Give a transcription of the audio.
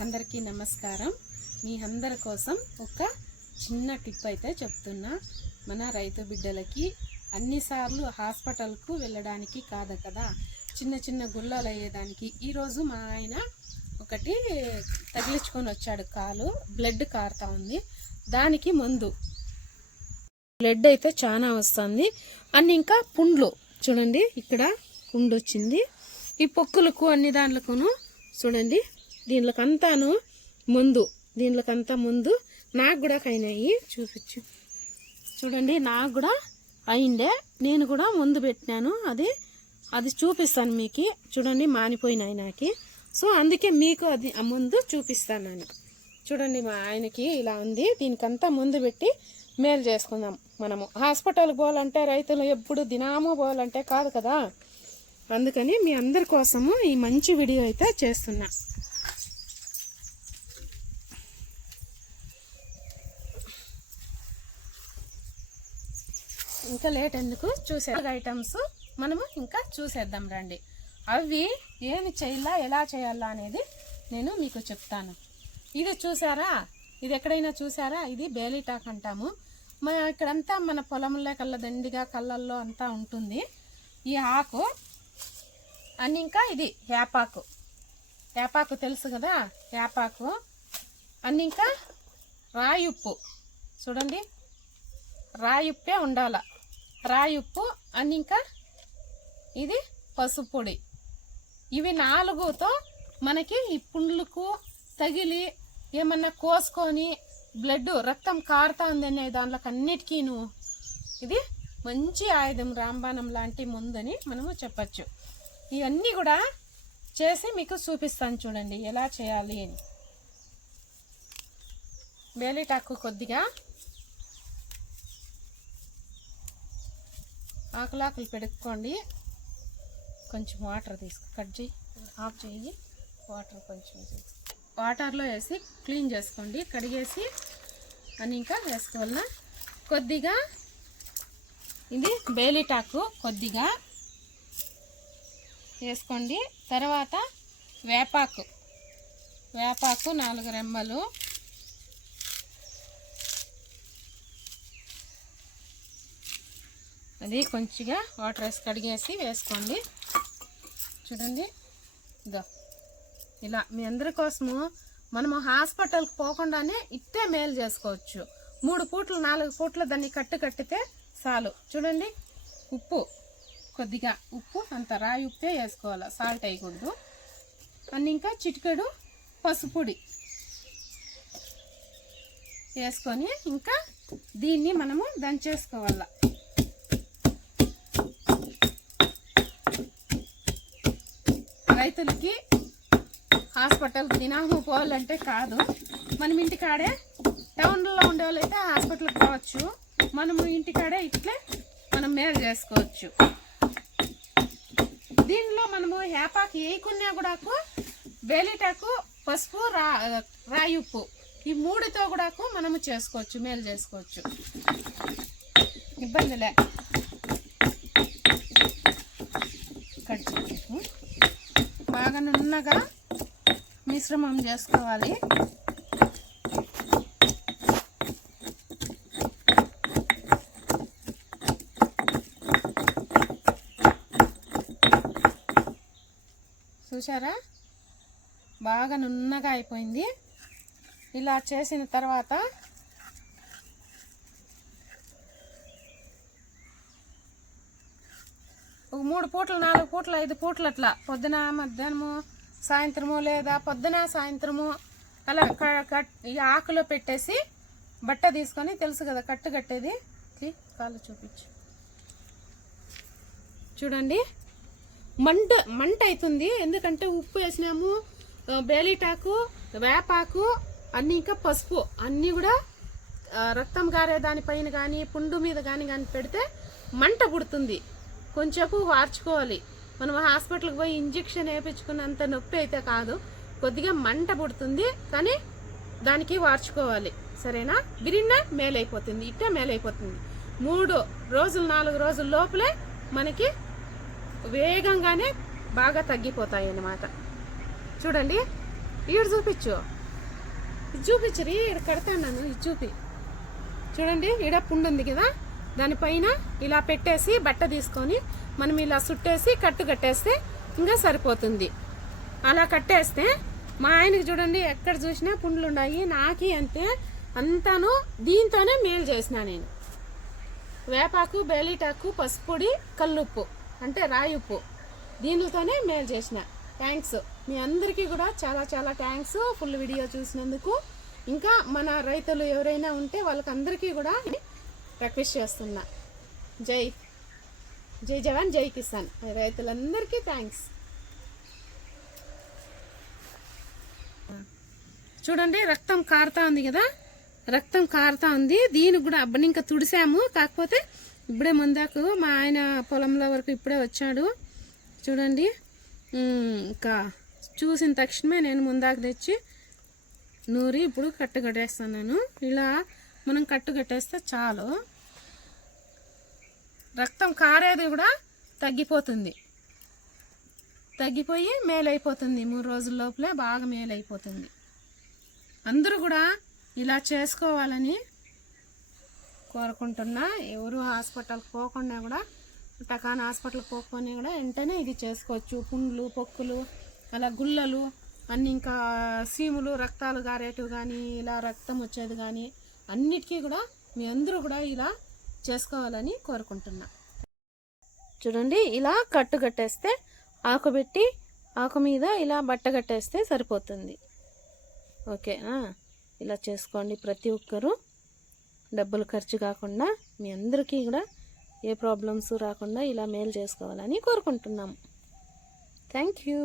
అందరికీ నమస్కారం. మీ అందరి కోసం ఒక చిన్న టిప్ అయితే చెప్తున్నా. మన రైతు బిడ్డలకి అన్నిసార్లు హాస్పిటల్కు వెళ్ళడానికి కాదు కదా. చిన్న చిన్న గుల్లలు అయ్యేదానికి. ఈరోజు మా ఆయన ఒకటి తగిలించుకొని వచ్చాడు కాలు. బ్లడ్ కారుతా ఉంది. దానికి మందు. బ్లడ్ అయితే చాలా వస్తుంది. అండ్ ఇంకా పుండ్లు. చూడండి ఇక్కడ పుండు వచ్చింది ఈ పొక్కులకు అన్ని దాంట్లకును చూడండి. దీనికంతాను ముందు దీనికంతా ముందు నాకు కూడా అయినాయి. చూపించు చూడండి నాకు కూడా అయిండే. నేను కూడా ముందు పెట్టినాను. అది అది చూపిస్తాను మీకు. చూడండి మానిపోయినాయి నాకు. సో అందుకే మీకు అది ముందు చూపిస్తాను నేను. చూడండి మా ఆయనకి ఇలా ఉంది. దీనికంతా ముందు పెట్టి మేలు చేసుకుందాం మనము. హాస్పిటల్కి పోవాలంటే రైతులు ఎప్పుడు దినాము పోవాలంటే కాదు కదా? అందుకని మీ అందరి కోసము ఈ మంచి వీడియో అయితే చేస్తున్నా. ఇంకా లేట్ ఎందుకు? చూసే ఐటమ్స్ మనము ఇంకా చూసేద్దాం రండి. అవి ఏమి చేయాలా ఎలా చేయాలా అనేది నేను మీకు చెప్తాను. ఇది చూసారా? ఇది ఎక్కడైనా చూసారా? ఇది బేలీటాక్ అంటాము. మన ఇక్కడంతా మన పొలంలో కళ్ళ దండిగా కళ్ళల్లో అంతా ఉంటుంది. ఈ ఆకు అని ఇంకా ఇది యాపాకు. యాపాకు తెలుసు కదా? యాపాకు. అన్ని ఇంకా రాయి ఉప్పు. చూడండి. రాయి ఉప్పే ఉండాలా. రాయి ఉప్పు అని ఇంకా ఇది పసుపొడి ఇవి నాలుగుతో మనకి ఈ పుండ్లకు తగిలి ఏమన్నా కోసుకొని బ్లడ్ రక్తం కారుతా ఉందనే దాంట్లోకి అన్నిటికీను ఇది మంచి ఆయుధం రాంబాణం లాంటి ముందని మనము చెప్పచ్చు. ఇవన్నీ కూడా చేసి మీకు చూపిస్తాను చూడండి ఎలా చేయాలి అని. వేలిటాకు కొద్దిగా ఆకులాకులు పెడుక్కోండి కొంచెం వాటర్ తీసుకు కట్ చేయి ఆఫ్ చేయి వాటర్ కొంచెం వాటర్లో వేసి క్లీన్ చేసుకోండి. కడిగేసి అని ఇంకా వేసుకోవాలన్నా. కొద్దిగా ఇది బేలిటాకు కొద్దిగా వేసుకోండి. తర్వాత వేపాకు వేపాకు నాలుగు రెమ్మలు అది కొంచెంగా వాటర్ వేసి కడిగేసి వేసుకోండి. చూడండి. ఇదో. ఇలా మీ అందరి కోసము మనము హాస్పిటల్కి పోకుండానే ఇట్టే మేలు చేసుకోవచ్చు. మూడు పూట్లు నాలుగు పూట్లు దాన్ని కట్టు కట్టితే చాలు. చూడండి. ఉప్పు. కొద్దిగా ఉప్పు అంత రాయి ఉప్పే వేసుకోవాలి సాల్ట్ వేయకూడదు. అన్ని ఇంకా చిటికెడు పసుపొడి వేసుకొని ఇంకా దీన్ని మనము దంచేసుకోవాలి. రైతులకి హాస్పిటల్కి దినాము పోవాలంటే కాదు. మనం ఇంటికాడే టౌన్లో ఉండే వాళ్ళైతే హాస్పిటల్కి పోవచ్చు. మనము ఇంటికాడే ఇట్లే మనం మేలు చేసుకోవచ్చు. దీనిలో మనము వేపాకు వేయకున్నా కూడా వేలిటాకు పసుపు రా రాయి ఉప్పు ఈ మూడుతో కూడా మనము చేసుకోవచ్చు మేలు చేసుకోవచ్చు. ఇబ్బందిలే కట్ చేయకు. బాగా నున్నగా మిశ్రమం చేసుకోవాలి. చూసారా బాగా నున్నగా అయిపోయింది. ఇలా చేసిన తర్వాత మూడు పూటలు నాలుగు పూటలు ఐదు పూటలు అట్లా. పొద్దున మధ్యాహ్నము సాయంత్రము లేదా పొద్దున సాయంత్రము అలా క- కట్ ఈ ఆకులో పెట్టేసి బట్ట తీసుకొని తెలుసు కదా కట్టు కట్టేది. కాలు కాళ్ళు చూపించు. చూడండి. మంట మంట అవుతుంది ఎందుకంటే ఉప్పు వేసినాము బేలిటాకు బేలీటాకు వేపాకు అన్నీ ఇంకా పసుపు. అన్నీ కూడా రక్తం గారే దానిపైన కానీ పుండు మీద కానీ కానీ పెడితే మంట పుడుతుంది. కొంచెంసేపు వార్చుకోవాలి. మనం హాస్పిటల్కి పోయి ఇంజెక్షన్ వేయించుకున్నంత నొప్పి అయితే కాదు. కొద్దిగా మంట పుడుతుంది కానీ దానికి వార్చుకోవాలి. సరేనా? బిరిన్న మేలైపోతుంది. ఇట్టే మేలైపోతుంది. మూడు రోజులు నాలుగు రోజుల లోపలే మనకి వేగంగానే బాగా తగ్గిపోతాయి అన్నమాట. చూడండి. ఈడ చూపించు. ఇది చూపించరు ఈడ కడతాను ఇది చూపి. చూడండి. ఈడ పుండు ఉంది కదా? దానిపైన ఇలా పెట్టేసి బట్ట తీసుకొని మనం ఇలా చుట్టేసి కట్టు కట్టేస్తే ఇంకా సరిపోతుంది. అలా కట్టేస్తే మా ఆయనకి చూడండి ఎక్కడ చూసినా పుండ్లు ఉన్నాయి. నాకి అంతే అంతాను దీంతోనే మేలు చేసిన నేను. వేపాకు బేలీటాకు పసుపొడి కల్లుప్పు అంటే రాయి ఉప్పు దీనితోనే మేలు చేసిన. థ్యాంక్స్ మీ అందరికీ కూడా చాలా చాలా థ్యాంక్స్ ఫుల్ వీడియో చూసినందుకు. ఇంకా మన రైతులు ఎవరైనా ఉంటే వాళ్ళకందరికీ కూడా రిక్వెస్ట్ చేస్తున్నా. జై. జై జవాన్ జై కిసాన్. రైతులందరికీ థ్యాంక్స్ చూడండి రక్తం కారుతా ఉంది కదా? రక్తం కారుతా ఉంది. దీనికి కూడా అబ్బని ఇంకా తుడిసాము. కాకపోతే ఇప్పుడే ముందాకు మా ఆయన పొలంలో వరకు ఇప్పుడే వచ్చాడు. చూడండి. ఇంకా చూసిన తక్షణమే నేను ముందాకు తెచ్చి నూరి ఇప్పుడు కట్టగడేస్తాను ఇలా మనం కట్టు కట్టేస్తే చాలు. రక్తం కారేది కూడా తగ్గిపోతుంది. తగ్గిపోయి మేలైపోతుంది. మూడు రోజుల లోపలే బాగా మేలైపోతుంది. అందరూ కూడా ఇలా చేసుకోవాలని కోరుకుంటున్నా. ఎవరు హాస్పిటల్కి పోకుండా కూడా టకాన్ హాస్పిటల్కి పోకుండా కూడా వెంటనే ఇది చేసుకోవచ్చు. పుండ్లు పొక్కులు అలా గుల్లలు అన్ని ఇంకా సీములు రక్తాలు గారేటివి కానీ ఇలా రక్తం వచ్చేది కానీ అన్నిటికీ కూడా మీ అందరూ కూడా ఇలా చేసుకోవాలని కోరుకుంటున్నా. చూడండి ఇలా కట్టు కట్టేస్తే ఆకు పెట్టి ఆకు మీద ఇలా బట్ట కట్టేస్తే సరిపోతుంది. ఓకేనా ఇలా చేసుకోండి ప్రతి ఒక్కరూ. డబ్బులు ఖర్చు కాకుండా మీ అందరికీ కూడా ఏ ప్రాబ్లమ్స్ రాకుండా ఇలా మేలు చేసుకోవాలని కోరుకుంటున్నాము థ్యాంక్ యూ.